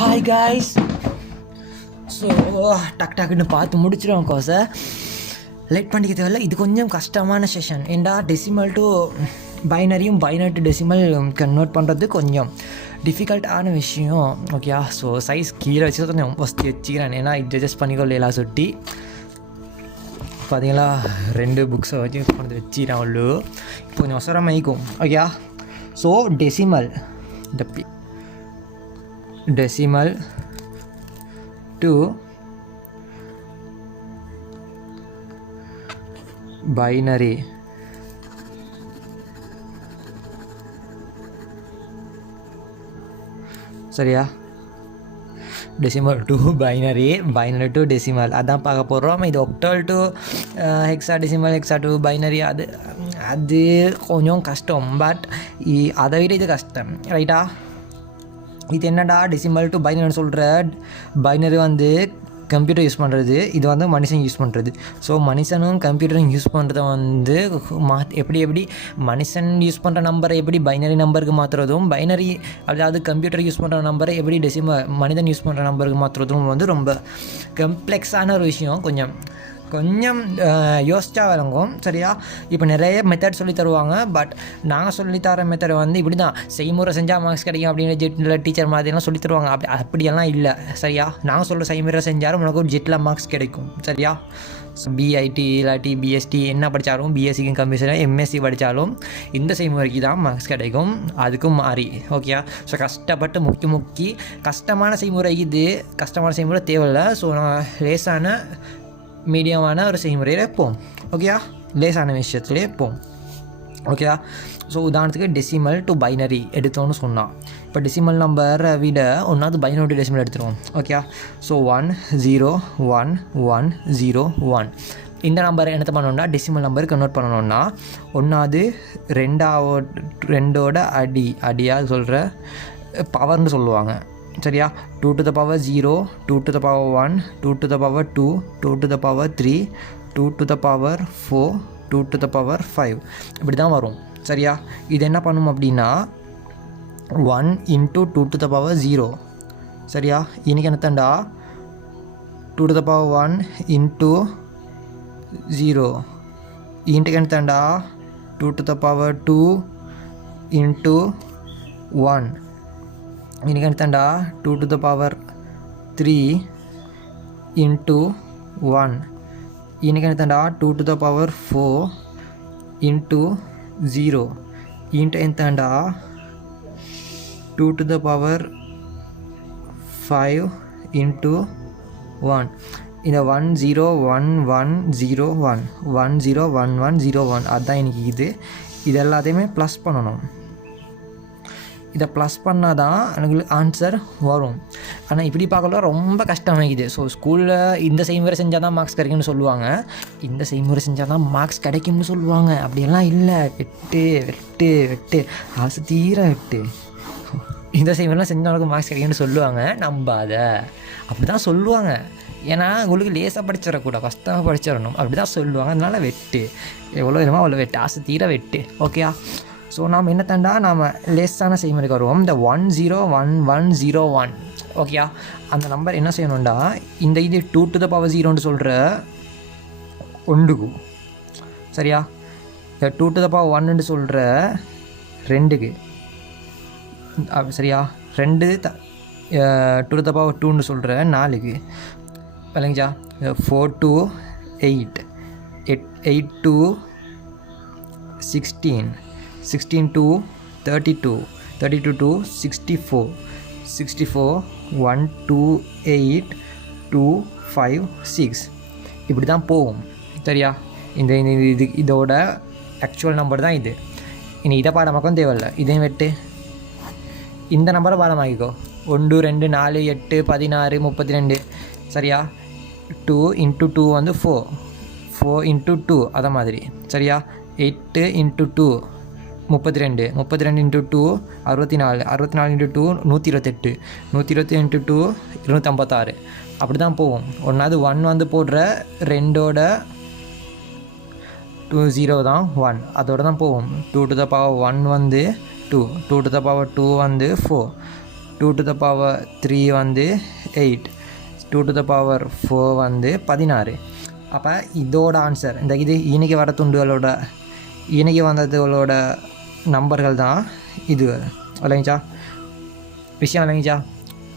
Hi guys. So டக்குன்னு பார்த்து முடிச்சிடும் கோஸை. லைட் பண்ணிக்க தேவையில்ல. இது கொஞ்சம் கஷ்டமான செஷன். ஏண்டா டெசிமல் டு பைனரியும் பைனரி டு டெசிமல் கன்வெர்ட் பண்ணுறது கொஞ்சம் டிஃபிகல்ட்டான விஷயம். ஓகே, ஸோ சைஸ் கீழே வச்சு கொஞ்சம் ஃபஸ்ட்டு வச்சுக்கிறேன். ஏன்னா இது அட்ஜஸ்ட் பண்ணிக்கொள்ளலாம் சுட்டி பார்த்தீங்களா. 2 புக்ஸை வச்சு கொண்டு வச்சுக்கிறேன். அவ்வளோ இப்போ கொஞ்சம் அவசரமாயிக்கும். Okay, so decimal to binary. சரியா? Decimal to binary, binary to decimal அதான் பார்க்க போகிறோம். இது octal to hexadecimal, hexa to binary. அது கொஞ்சம் கஷ்டம். பட் அதை விட இது கஷ்டம், ரைட்டா? இது என்னடா டெசிமல் டு பைனரி சொல்கிற. பைனரி வந்து கம்ப்யூட்டர் யூஸ் பண்ணுறது, இது வந்து மனுஷன் யூஸ் பண்ணுறது. ஸோ மனுஷனும் கம்ப்யூட்டரும் யூஸ் பண்ணுறத வந்து எப்படி மனுஷன் யூஸ் பண்ணுற நம்பரை எப்படி பைனரி நம்பருக்கு மாற்றுறதும், பைனரி அதாவது கம்ப்யூட்டர் யூஸ் பண்ணுற நம்பரை எப்படி மனிதன் யூஸ் பண்ணுற நம்பருக்கு மாற்றுறதும் வந்து ரொம்ப கம்ப்ளெக்ஸான ஒரு விஷயம். கொஞ்சம் யோசிச்சா விளங்கும். சரியா? இப்போ நிறைய மெத்தட் சொல்லி தருவாங்க. பட் நாங்கள் சொல்லித்தர மெத்தட் வந்து இப்படி தான், செய்முறை செஞ்சால் மார்க்ஸ் கிடைக்கும் அப்படின்னு ஜெட்டில் டீச்சர் மாதிரிலாம் சொல்லி தருவாங்க. அப்படியெல்லாம் இல்லை. சரியா? நாங்கள் சொல்கிற செய்முறை செஞ்சாலும் உனக்கு ஒரு ஜெட்டில் மார்க்ஸ் கிடைக்கும். சரியா? பிஐடி இல்லாட்டி பிஎஸ்டி என்ன படித்தாலும், பிஎஸ்சிக்கு கம்ப்யூட்டர் எம்எஸ்சி படித்தாலும் இந்த செய்முறைக்கு தான் மார்க்ஸ் கிடைக்கும். அதுக்கும் மாறி. ஓகே, ஸோ கஷ்டப்பட்டு முக்கி கஷ்டமான செய்முறை இது. கஷ்டமான செய்முறை தேவையில்லை. ஸோ நான் லேசான மீடியமான ஒரு செய்முறையில் வைப்போம். ஓகேயா? லேசான விஷயத்துலேயே வைப்போம். ஓகேயா? ஸோ உதாரணத்துக்கு டெசிமல் டு பைனரி எடுத்தோன்னு சொன்னால், இப்போ டெசிமல் நம்பரை விட ஒன்றாவது பைனரி டு டெசிமல் எடுத்துருவோம். ஓகேயா? ஸோ 1 0 1 1 0 1 இந்த நம்பரை என்ன பண்ணணும்னா டெசிமல் நம்பர் கன்வெர்ட் பண்ணணும்னா ஒன்றாவது ரெண்டோட அடியாக சொல்கிற பவர்னு சொல்லுவாங்க. சரியா? 2 to the power 0, 2 to the power 1, 2 to the power 2, 2 to the power 3, 2 to the power 4, 2 to the power 5 இப்படி தான் வரும். சரியா? இது என்ன பண்ணும் அப்படின்னா 1 into 2 to the power 0. சரியா? இன்னைக்கு என்ன தாண்டா 2 to the power 1 into 0. இன்னைக்கு என்ன தாண்டா 2 to the power 2 into 1. இன்னைக்கு எடுத்தாண்டா 2 to the power 3 into 1. இன்னைக்கு எடுத்தாண்டா 2 to the power 4 into 0. Into எடுத்தாண்டா 2 to the power 5 into 1. இந்த 1 0 1 1 0 1 1 0 1 1 0 1 அதுதான் எனக்கு இது எல்லாத்தையுமே ப்ளஸ் பண்ணணும். இதை ப்ளஸ் பண்ணால் தான் எனக்கு ஆன்சர் வரும். ஆனால் இப்படி பார்க்கல ரொம்ப கஷ்டமாகிது. ஸோ ஸ்கூலில் இந்த செய்முறை செஞ்சால் தான் மார்க்ஸ் கிடைக்கும்னு சொல்லுவாங்க, இந்த செய்முறை செஞ்சால் தான் மார்க்ஸ் கிடைக்கும்னு சொல்லுவாங்க. அப்படியெல்லாம் இல்லை. வெட்டு ஆசை தீர வெட்டு. இந்த செய்முறைலாம் செஞ்சாலும் மார்க்ஸ் கிடைக்கும்னு சொல்லுவாங்க. நம்பாத. அப்படி தான் சொல்லுவாங்க. ஏன்னா உங்களுக்கு லேசாக படிச்சிடக்கூடாது, கஷ்டமாக படிச்சிடணும். அப்படி தான் சொல்லுவாங்க. அதனால் வெட்டு, எவ்வளோ வேணுமோ அவ்வளோ வெட்டு, ஆசை தீர வெட்டு. ஓகேயா? ஸோ நாம் என்ன தாண்டா நாம் லேஸான செய்முறைக்கு வருவோம். இந்த 1 0 1 1 0 1. ஓகேயா? அந்த நம்பர் என்ன செய்யணும்டா, இந்த இது 2 to the power 0ன்னு சொல்கிற ஒன்றுக்கு. சரியா? இந்த 2 to the power 1ன்னு சொல்கிற 2க்கு. சரியா? 2 2 to the power 2ன்னு சொல்கிற 4க்கு. இல்லைங்கச்சா? 4 to 8 8 to 16 16 to 32 32 to 64 64 1 2 8 2 5 6 இப்படி தான் போகும். சரியா? இதோட ஆக்சுவல் நம்பர் தான் இது. இனி இதை பாடமாக்கும் தேவையில்லை. இதையும் வெட்டு. இந்த நம்பரை பாடமாக்கிக்கோ. 1 2 4 8 16 32. சரியா? 2 into 2 வந்து 4 4 into 2 அதை மாதிரி. சரியா? 8 into 2 32 32 into 2 64 64 into 2 128 128 into 2 256 அப்படி தான் போகும். ஒன்றாவது 1 வந்து போடுற ரெண்டோட 2 0 தான் 1 அதோடு தான் போகும். 2 to the power 1 வந்து 2 2 to the power 2 வந்து 4 2 to the power 3 வந்து 8, 2 to the power 4 வந்து 16. அப்போ இதோட ஆன்சர் இந்த இது இன்றைக்கி வர துண்டுகளோட இன்றைக்கி வந்ததுகளோட நம்பர்கள் தான் இது இல்லைங்கச்சா, விஷயம் இல்லைங்கச்சா.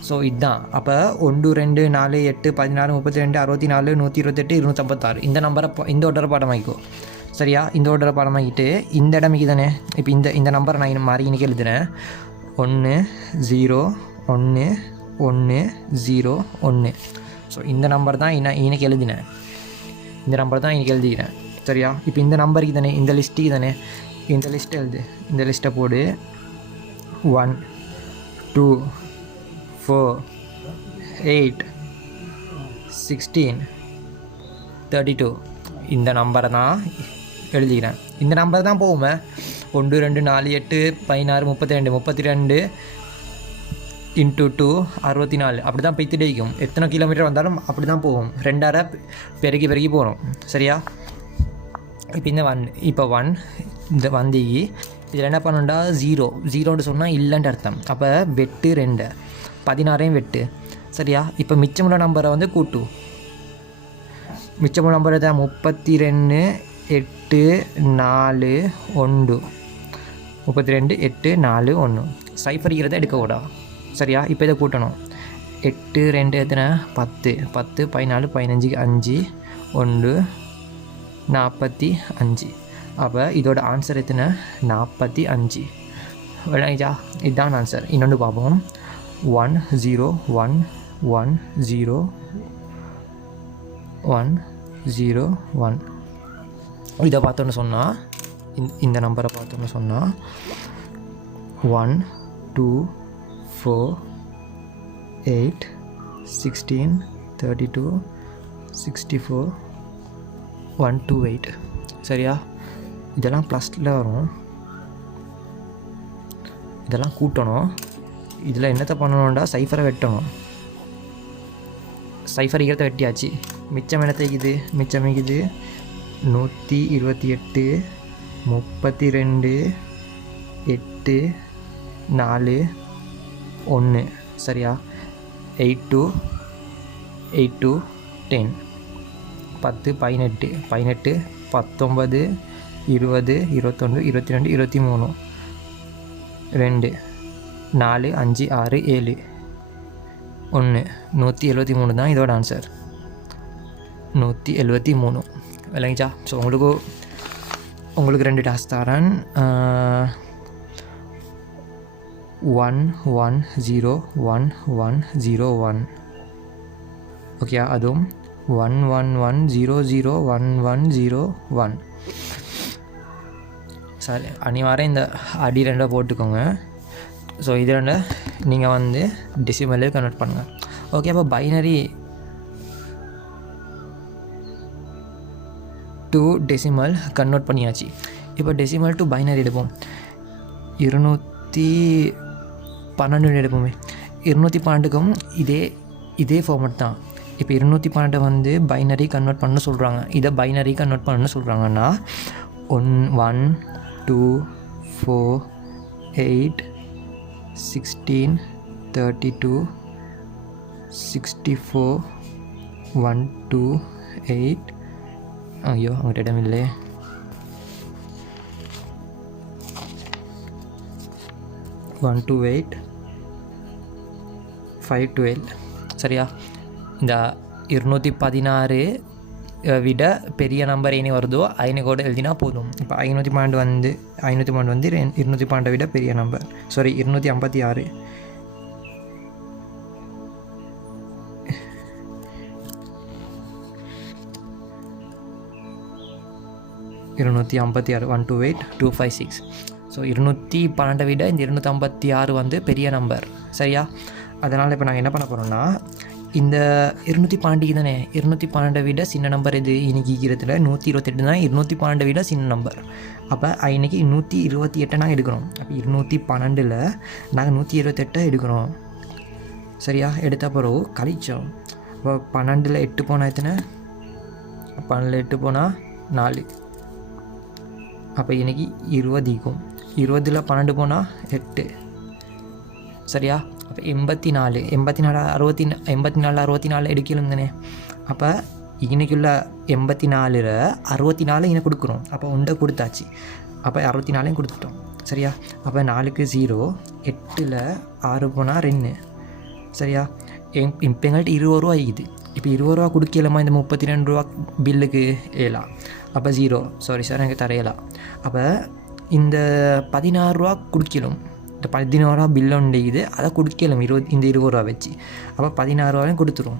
ஸோ இதுதான். அப்போ 1 2 4 8 16 32 64 128 256 இந்த நம்பரை இந்த ஆர்டரை பாடமாக்கிக்கோ. சரியா, இந்த ஆர்டரை பாடமாக்கிட்டு இந்த இடமைக்கு தானே இப்போ இந்த நம்பரை நான் மாறி இன்றைக்கி எழுதுனேன். 1 0 1 1 0 1. ஸோ இந்த நம்பர் தான் இன்றைக்கி எழுதினேன், இந்த நம்பர் தான் இன்றைக்கி எழுதிக்கிறேன். சரியா, இப்போ இந்த நம்பருக்கு தானே, இந்த லிஸ்ட்டுக்கு தானே, இந்த லிஸ்ட்டை எழுது, இந்த லிஸ்ட்டை போடு. 1 2 4 8 16 32 இந்த நம்பரை தான் எழுதிக்கிறேன். இந்த நம்பர் தான் போகுமே. 1 2 4 8 16 32 32 இன்ட்டு 2 64 அப்படி தான் போய்த்து டேக்கும். எத்தனை கிலோமீட்டர் வந்தாலும் அப்படி தான் போகும். 2 பெருகி போகிறோம். சரியா, இப்போ இந்த 1 இப்போ 1 இந்த வந்தீங்கி இதில் என்ன பண்ணணுண்டா 0 சொன்னால் இல்லைன்ட்டு அர்த்தம். அப்போ வெட்டு 2 16 வெட்டு. சரியா, இப்போ மிச்சமுள்ள நம்பரை வந்து கூட்டு. மிச்சமுள்ள நம்பரை தான் 32 8 4 1 32 8 4 1 சைஃபரிக்கிறத எடுக்கக்கூடாது. சரியா, இப்போ இதை கூட்டணும். 8 2 எத்தனை 10 10 14 15 5 1 45. அப்போ இதோட ஆன்சர் எத்தனை 45. விளங்கிச்சா, இதுதான் ஆன்சர். இன்னொன்று பார்ப்போம். 1 0 1 1 0 1 0 1 இதை பார்த்தோன்னு சொன்னால் இந்த நம்பரை பார்த்தோன்னு சொன்னால் 1 2 4 8 16 32 64 128. சரியா, இதெல்லாம் ப்ளஸில் வரும், இதெல்லாம் கூட்டணும். இதில் என்னத்தை பண்ணணும்டா சைஃபரை வெட்டணும். சைஃபர் இருக்கிறத வெட்டியாச்சு. மிச்சம் என்னத்தைக்குது, மிச்சமிக்குது 128 32 8 4 1. சரியா, 8 2 10 10 18 18 19 20 21 22 23 2 4 5 6 7 1 173 தான் இதோட ஆன்சர். 173. விளங்கிச்சா. ஸோ உங்களுக்கு 2 டாஸ்க் தரேன். 1 1 0 1 1 0 1. ஓகே, அதுவும் 1 1 1 0 0 1 1 0 1. சரி, அனிவாரம் இந்த அடி 2 போட்டுக்கோங்க. ஸோ இது 2 நீங்கள் வந்து டெசிமலே கன்வெர்ட் பண்ணுங்கள். ஓகே, அப்போ பைனரி டு டெசிமல் கன்வெர்ட் பண்ணியாச்சு. இப்போ டெசிமல் டு பைனரி எடுப்போம். 212 எடுப்போமே. 212க்கும் இதே ஃபார்மேட் தான். இப்போ 212 வந்து பைனரி கன்வெர்ட் பண்ண சொல்கிறாங்க. இதை பைனரி கன்வெர்ட் பண்ண சொல்கிறாங்கன்னா 1 2 4 8 16 32 64 128. ஐயோ, அங்கிட்ட இடம் இல்லை. 128 512. சரியா, இந்த 216 விட பெரிய நம்பர் ஏனி வருதோ ஐநூறு கூட எழுதினா போதும். இப்போ 512 வந்து 212 விட பெரிய நம்பர். சாரி, 256. 256 128 256. ஸோ 212 விட இந்த 256 வந்து பெரிய நம்பர். சரியா, அதனால் இப்போ நாங்கள் என்ன பண்ண போகிறோம்னா இந்த 212 தானே, 212 விட சின்ன நம்பர் இது இன்னைக்கு இருக்கிறதுல 128 தான் 212 விட சின்ன நம்பர். அப்போ இன்னைக்கு 128 நாங்கள் எடுக்கிறோம். அப்போ 212ல் நாங்கள் 128 எடுக்கிறோம். சரியா, எடுத்த பிறகு கழிச்சோம். இப்போ 12ல் 8 போனால் எத்தனை, 12ல் 8 போனால் 4. அப்போ இன்றைக்கி 20 இருக்கும். 20ல் 12 போனால் 8. சரியா, அப்போ 84 எடுக்கலும் தானே. அப்போ இன்னைக்குள்ள 84ல் 64 இங்கே கொடுக்குறோம். அப்போ உண்டை கொடுத்தாச்சு. அப்போ 64 கொடுத்துட்டோம். சரியா? அப்போ 4க்கு 0, 8ல் 6 போனால் 2. சரியா? இப்போ எங்கள்கிட்ட 20 ரூபா ஆகிது. இப்போ 20 ரூபா கொடுக்கலாமா இந்த 32 ரூபா பில்லுக்கு? ஏலாம். அப்போ 0. சாரி சார், எனக்கு தரையலாம். அப்போ இந்த 16 ரூபா கொடுக்கலும். இந்த 16 ரூபா பில்லு உண்டு, அதை கொடுக்கலும் இந்த 20 ரூபா வச்சு. அப்போ 16 ரூபாயும் கொடுத்துரும்.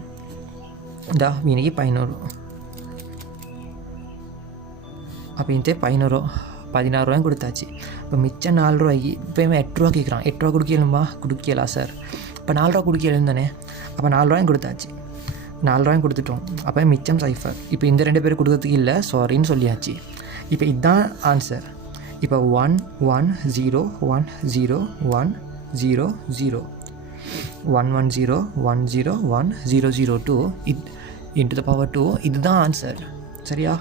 இந்தா இன்னைக்கு 11. அப்போ இந்த 16 ரூபாயும் கொடுத்தாச்சு. இப்போ மிச்சம் 4 ரூபாய்க்கு இப்போ 8 ரூபா கேட்குறான். 8 ரூபா கொடுக்கலும்பா? கொடுக்கலாம் சார். இப்போ 4 ரூபா கொடுக்கலும் தானே. அப்போ 4 ரூபாயும் கொடுத்தாச்சு. 4 ரூபாயும் கொடுத்துட்டோம். அப்போ மிச்சம் சைஃபர். இப்போ இந்த 2 பேர் கொடுக்கறதுக்கு இல்லை, சாரின்னு சொல்லியாச்சு. இப்போ இதுதான் ஆன்சர். இப்போ 1 1 0 1 0 1 0 0 1 1 0 1 0 1 0 0 2 into the power 2. இதுதான் ஆன்சர். சரியா?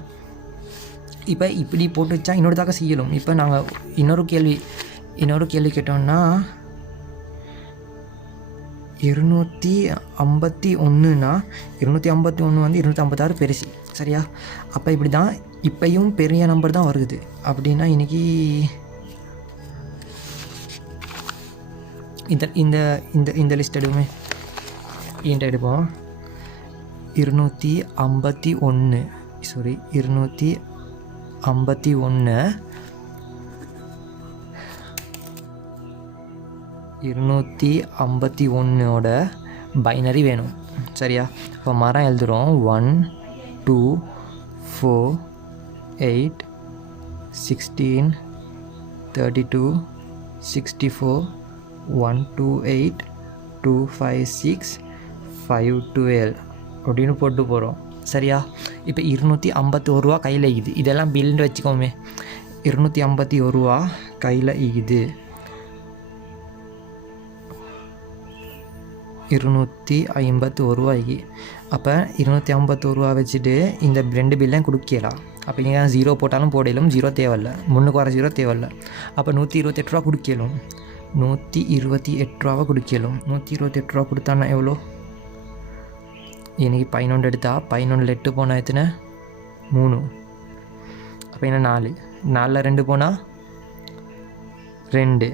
இப்போ இப்படி போட்டு வச்சா இன்னொரு தாக்க செய்யலும். இப்போ நாங்கள் இன்னொரு கேள்வி கேட்டோம்னா 251னா 251 வந்து 256 பெருசு. சரியா? அப்போ இப்படி தான் இப்பையும் பெரிய நம்பர் தான் வருது. அப்படின்னா இன்றைக்கி இந்த இந்த இந்த லிஸ்ட் எடுப்போமே. எடுப்போம் 251 சாரி 251ஓட பைனரி வேணும். சரியா? இப்போ மரம் எழுதுகிறோம். 1 2 4 8 16 32 64 128 256 512 அப்படின்னு போட்டு போகிறோம். சரியா? இப்போ 251 ரூபா கையில் ஈகுது. இதெல்லாம் பில்லுன்னு வச்சுக்கோமே. 251 ரூபா கையில் ஈகுது. 251 ரூபாய்க்கு. அப்போ 251 ரூபா வச்சுட்டு இந்த 2 பில்லையும் கொடுக்கலாம். அப்போ இங்கே 0 போட்டாலும் போடலும், 0 தேவையில்லை, முன்னுக்கு வர 0 தேவையில்லை. அப்போ 128 ரூபா கொடுக்கலும். 128 ரூபாவை கொடுக்கலும். 128 ரூபா கொடுத்தானா எவ்வளோ? இன்றைக்கி 11 எடுத்தா 11ல் 8 போனால் எத்தனை? 3. அப்போ என்ன 4. 4ல் 2 போனால் 2.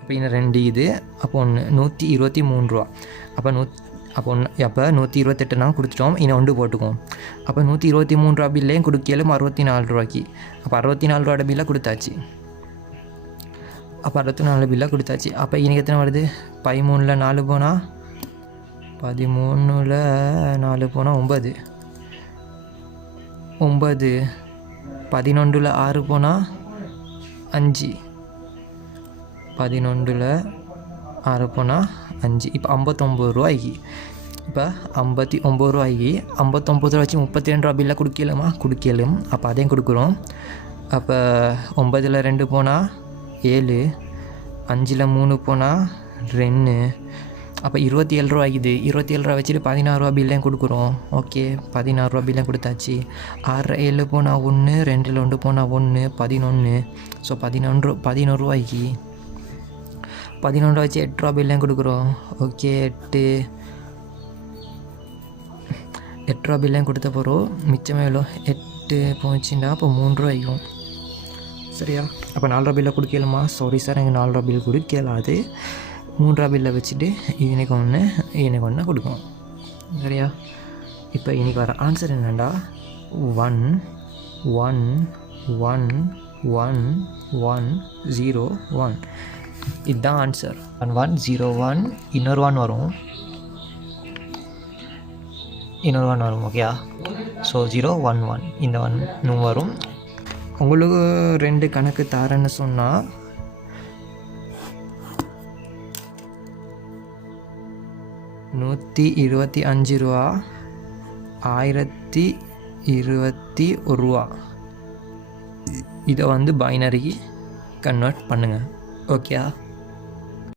அப்போ இன்னும் 2 இது. அப்போ 123 ரூபா. அப்போ 128 நாங்கள் கொடுத்துட்டோம். இன்னும் 1 போட்டுக்குவோம். அப்போ 123 ரூபா பில்லையும் கொடுக்கலும் 64 ரூபாய்க்கு. அப்போ 64 ரூபாயோட பில்லை கொடுத்தாச்சு. அப்போ 64 பில்லாக கொடுத்தாச்சு. அப்போ இன்றைக்கி எத்தனை வருது? 13ல் 4 போனால் 13ல் 4 போனால் 9. 9. 11ல் 6 போனால் 5. 11ல் 6 போனால் 5. இப்போ 59 ரூபாய்க்கு. இப்போ 59 ரூபாய்க்கு 59 ரூபா வச்சு 32 ரூபா பில்லை கொடுக்கலாமா? கொடுக்கலும். அப்போ அதையும் கொடுக்குறோம். அப்போ 9ல் 2 போனால் 7. 5ல் 3 போனால் 2. அப்போ 27 ரூபா ஆகிது. 27 ரூபா வச்சுட்டு 16 ரூபா பில்லையும் கொடுக்குறோம். ஓகே, 16 ரூபா பில்லையும் கொடுத்தாச்சு. 6 7 போனால் 1, 2ல் 1 போனால் 1, 11. ஸோ 11 ரூபாய்க்கு 11 ரூபா வச்சு 8 ரூபா பில்லையும் கொடுக்குறோம். ஓகே, 8 ரூபா பில்லையும் கொடுத்த போகிறோம். மிச்சமே எவ்வளோ? 8 போச்சுன்னா அப்போ 3 ரூபாய்க்கும். சரியா? அப்போ 4 ரூபா பில்லை கொடுக்கலாமா? சாரி சார், எனக்கு 4 ரூபா பில் கொடுக்கலாது. 3 ரூபா பில்லை வச்சுட்டு எனக்கு ஒன்று கொடுக்கணும். சரியா? இப்போ இன்றைக்கி வர ஆன்சர் என்னென்னா 1 1 1 1 1 0 1. இதுதான் ஆன்சர். 1 1 0 1. இன்னொரு 1 வரும். ஓகேயா? ஸோ 0 1 1 இந்த 1 வரும். உங்களுக்கு 2 கணக்கு தாரேன்னு சொன்னால் 125 ரூபா 1021 ரூபா. இதை பைனரிக்கு கன்வெர்ட் பண்ணுங்கள். ஓகே.